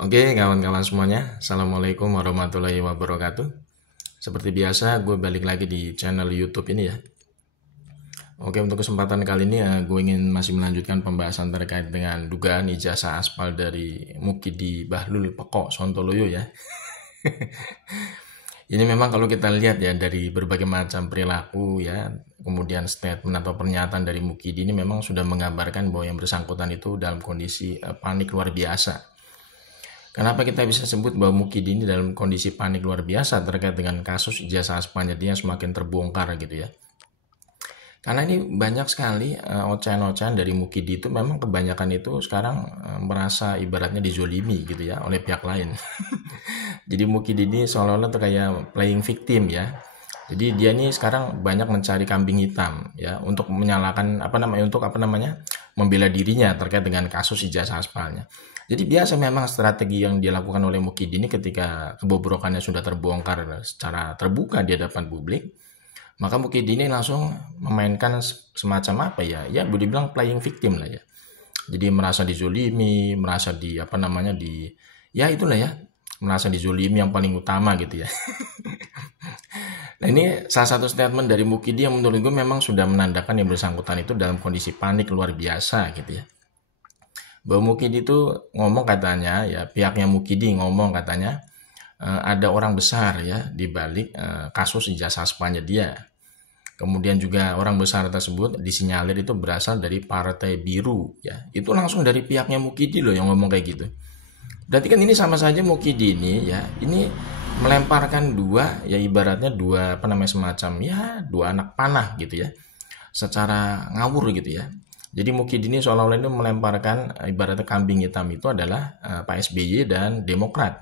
Oke, kawan-kawan semuanya, Assalamualaikum warahmatullahi wabarakatuh. Seperti biasa, gue balik lagi di channel YouTube ini ya. Oke, untuk kesempatan kali ini ya, gue ingin masih melanjutkan pembahasan terkait dengan dugaan ijazah aspal dari Mukidi Bahlul Pekok Sontoloyo ya. Ini memang kalau kita lihat ya dari berbagai macam perilaku ya, kemudian statement atau pernyataan dari Mukidi ini memang sudah menggambarkan bahwa yang bersangkutan itu dalam kondisi panik luar biasa. Kenapa kita bisa sebut bahwa Mukidi ini dalam kondisi panik luar biasa terkait dengan kasus ijazah aspalnya dia semakin terbongkar gitu ya. Karena ini banyak sekali ocehan-ocehan dari Mukidi itu memang kebanyakan itu sekarang merasa ibaratnya dizolimi gitu ya oleh pihak lain. Jadi Mukidi ini seolah-olah tuh kayak playing victim ya. Jadi dia ini sekarang banyak mencari kambing hitam ya untuk menyalahkan membela dirinya terkait dengan kasus ijazah aspalnya. Jadi biasa memang strategi yang dilakukan oleh Mukidi ini ketika kebobrokannya sudah terbongkar secara terbuka di hadapan publik, maka Mukidi ini langsung memainkan semacam apa ya, ya boleh dibilang playing victim lah ya. Jadi merasa dizolimi, merasa ya itulah ya, merasa dizolimi yang paling utama gitu ya. Nah ini salah satu statement dari Mukidi yang menurut gue memang sudah menandakan yang bersangkutan itu dalam kondisi panik luar biasa gitu ya. Bahwa Mukidi itu ngomong katanya ya, pihaknya Mukidi ngomong katanya ada orang besar ya di balik kasus ijazah aspalnya dia. Kemudian juga orang besar tersebut disinyalir itu berasal dari Partai Biru ya. Itu langsung dari pihaknya Mukidi loh yang ngomong kayak gitu. Berarti kan ini sama saja Mukidi ini ya, ini melemparkan dua ya ibaratnya dua semacam ya dua anak panah gitu ya. Secara ngawur gitu ya. Jadi Mukidi ini seolah-olah ini melemparkan ibaratnya kambing hitam itu adalah Pak SBY dan Demokrat.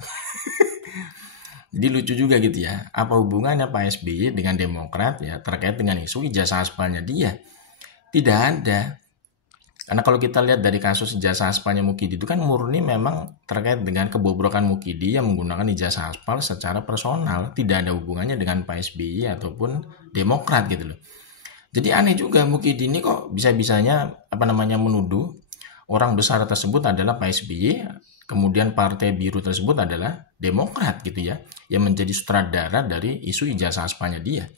Jadi lucu juga gitu ya. Apa hubungannya Pak SBY dengan Demokrat ya terkait dengan isu ijazah aspalnya dia? Tidak ada. Karena kalau kita lihat dari kasus ijazah aspalnya Mukidi itu kan murni memang terkait dengan kebobrokan Mukidi yang menggunakan ijazah aspal secara personal. Tidak ada hubungannya dengan Pak SBY ataupun Demokrat gitu loh. Jadi aneh juga Mukidi ini kok bisa-bisanya menuduh orang besar tersebut adalah Pak SBY, kemudian Partai Biru tersebut adalah Demokrat gitu ya, yang menjadi sutradara dari isu ijazah aspalnya dia.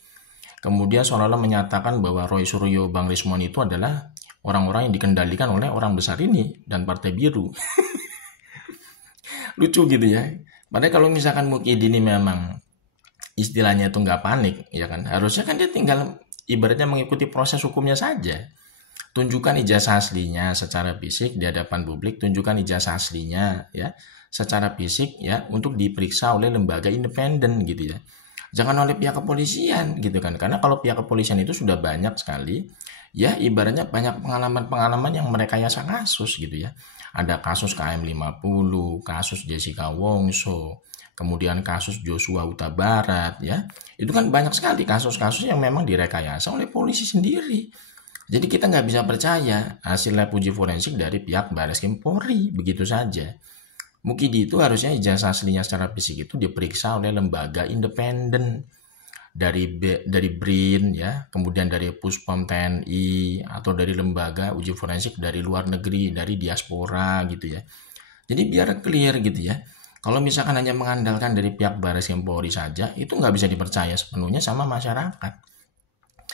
Kemudian seolah-olah menyatakan bahwa Roy Suryo Bang Rismon itu adalah orang-orang yang dikendalikan oleh orang besar ini dan Partai Biru. Lucu gitu ya. Padahal kalau misalkan Mukidi ini memang istilahnya itu nggak panik, ya kan, harusnya kan dia tinggal ibaratnya mengikuti proses hukumnya saja. Tunjukkan ijazah aslinya secara fisik di hadapan publik, tunjukkan ijazah aslinya ya secara fisik ya untuk diperiksa oleh lembaga independen gitu ya. Jangan oleh pihak kepolisian gitu kan. Karena kalau pihak kepolisian itu sudah banyak sekali ya ibaratnya banyak pengalaman-pengalaman yang merekayasa kasus gitu ya. Ada kasus KM50, kasus Jessica Wongso, kemudian kasus Joshua Huta Barat ya. Itu kan banyak sekali kasus-kasus yang memang direkayasa oleh polisi sendiri. Jadi kita nggak bisa percaya hasil lab uji forensik dari pihak Bareskrim Polri begitu saja. Mukidi itu harusnya ijazah aslinya secara fisik itu diperiksa oleh lembaga independen dari BRIN ya, kemudian dari Puspom TNI atau dari lembaga uji forensik dari luar negeri, dari diaspora gitu ya. Jadi biar clear gitu ya. Kalau misalkan hanya mengandalkan dari pihak Bareskrim Polri saja, itu nggak bisa dipercaya sepenuhnya sama masyarakat.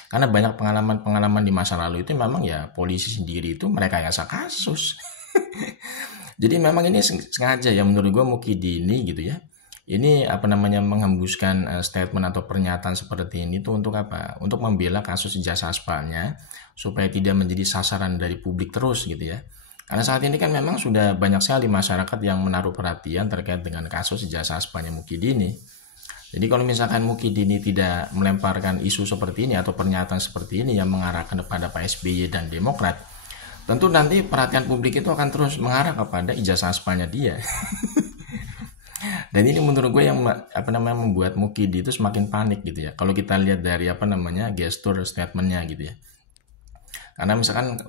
Karena banyak pengalaman-pengalaman di masa lalu itu memang ya polisi sendiri itu merekayasa kasus. Jadi memang ini sengaja ya menurut gue Mukidi ini gitu ya. Ini menghembuskan statement atau pernyataan seperti ini tuh untuk apa? Untuk membela kasus ijazah aspalnya supaya tidak menjadi sasaran dari publik terus gitu ya. Karena saat ini kan memang sudah banyak sekali masyarakat yang menaruh perhatian terkait dengan kasus ijazah aspalnya Mukidi ini. Jadi kalau misalkan Mukidi ini tidak melemparkan isu seperti ini atau pernyataan seperti ini yang mengarahkan kepada Pak SBY dan Demokrat, tentu nanti perhatian publik itu akan terus mengarah kepada ijazah aspalnya dia. Dan ini menurut gue yang membuat Mukidi itu semakin panik gitu ya. Kalau kita lihat dari gestur statementnya gitu ya. Karena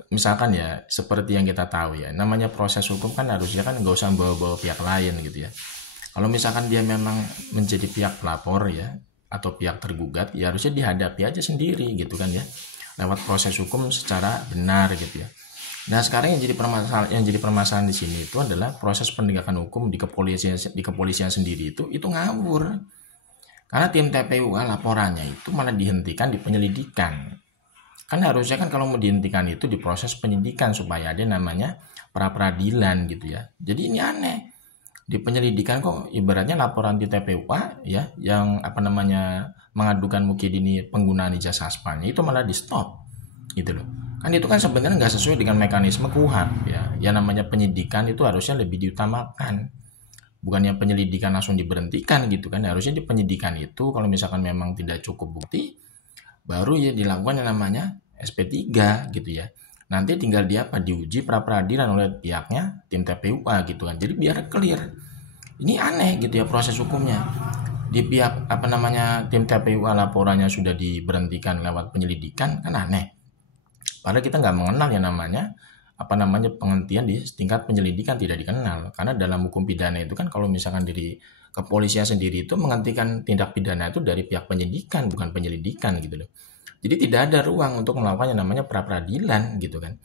misalkan ya seperti yang kita tahu ya, namanya proses hukum kan harusnya kan nggak usah bawa-bawa pihak lain gitu ya. Kalau misalkan dia memang menjadi pihak pelapor ya atau pihak tergugat, ya harusnya dihadapi aja sendiri gitu kan ya, lewat proses hukum secara benar gitu ya. Nah, sekarang yang jadi permasalahan di sini itu adalah proses penegakan hukum di kepolisian sendiri itu ngawur. Karena tim TPUA laporannya itu malah dihentikan di penyelidikan. Kan harusnya kan kalau mau dihentikan itu di proses penyidikan supaya ada namanya pra peradilan gitu ya. Jadi ini aneh. Di penyelidikan kok ibaratnya laporan di TPUA ya yang mengadukan Mukidini penggunaan ijazah aspalnya itu malah di stop gitu loh. Kan itu kan sebenarnya nggak sesuai dengan mekanisme KUHP ya. Yang namanya penyidikan itu harusnya lebih diutamakan. Bukannya penyelidikan langsung diberhentikan gitu kan. Harusnya di penyidikan itu kalau misalkan memang tidak cukup bukti baru ya dilakukan yang namanya SP3 gitu ya. Nanti tinggal diuji pra peradilan oleh pihaknya tim TPUA gitu kan. Jadi biar clear. Ini aneh gitu ya proses hukumnya. Di pihak tim TPUA laporannya sudah diberhentikan lewat penyelidikan kan aneh. Padahal kita nggak mengenal yang namanya penghentian di tingkat penyelidikan tidak dikenal. Karena dalam hukum pidana itu kan kalau misalkan dari kepolisian sendiri itu menghentikan tindak pidana itu dari pihak penyidikan bukan penyelidikan gitu loh. Jadi tidak ada ruang untuk melakukan yang namanya pra peradilan gitu kan.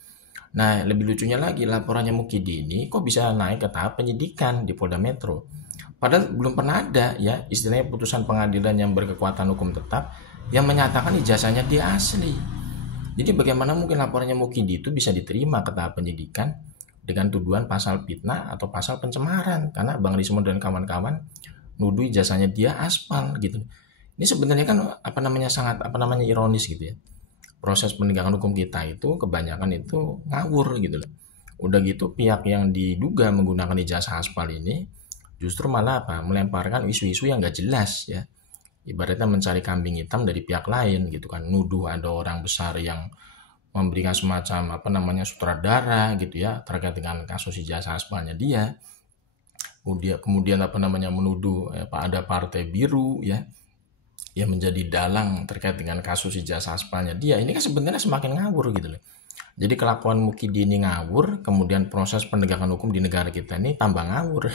Nah, lebih lucunya lagi laporannya Mukidini kok bisa naik ke tahap penyidikan di Polda Metro. Padahal belum pernah ada ya istilahnya putusan pengadilan yang berkekuatan hukum tetap yang menyatakan ijazahnya dia asli. Jadi bagaimana mungkin laporannya Mukidi itu bisa diterima ke tahap penyidikan dengan tuduhan pasal fitnah atau pasal pencemaran karena Bang Rismon dan kawan-kawan nuduh ijazahnya dia aspal gitu. Ini sebenarnya kan sangat ironis gitu ya. Proses penegakan hukum kita itu kebanyakan itu ngawur gitu loh. Udah gitu pihak yang diduga menggunakan ijazah aspal ini justru malah melemparkan isu-isu yang gak jelas ya. Ibaratnya mencari kambing hitam dari pihak lain gitu kan, nuduh ada orang besar yang memberikan semacam sutradara gitu ya terkait dengan kasus ijazah aspalnya dia. Kemudian menuduh ada partai biru ya yang menjadi dalang terkait dengan kasus ijazah aspalnya dia. Ini kan sebenarnya semakin ngawur gitu loh. Jadi kelakuan Mukidi ini ngawur, kemudian proses penegakan hukum di negara kita ini tambah ngawur.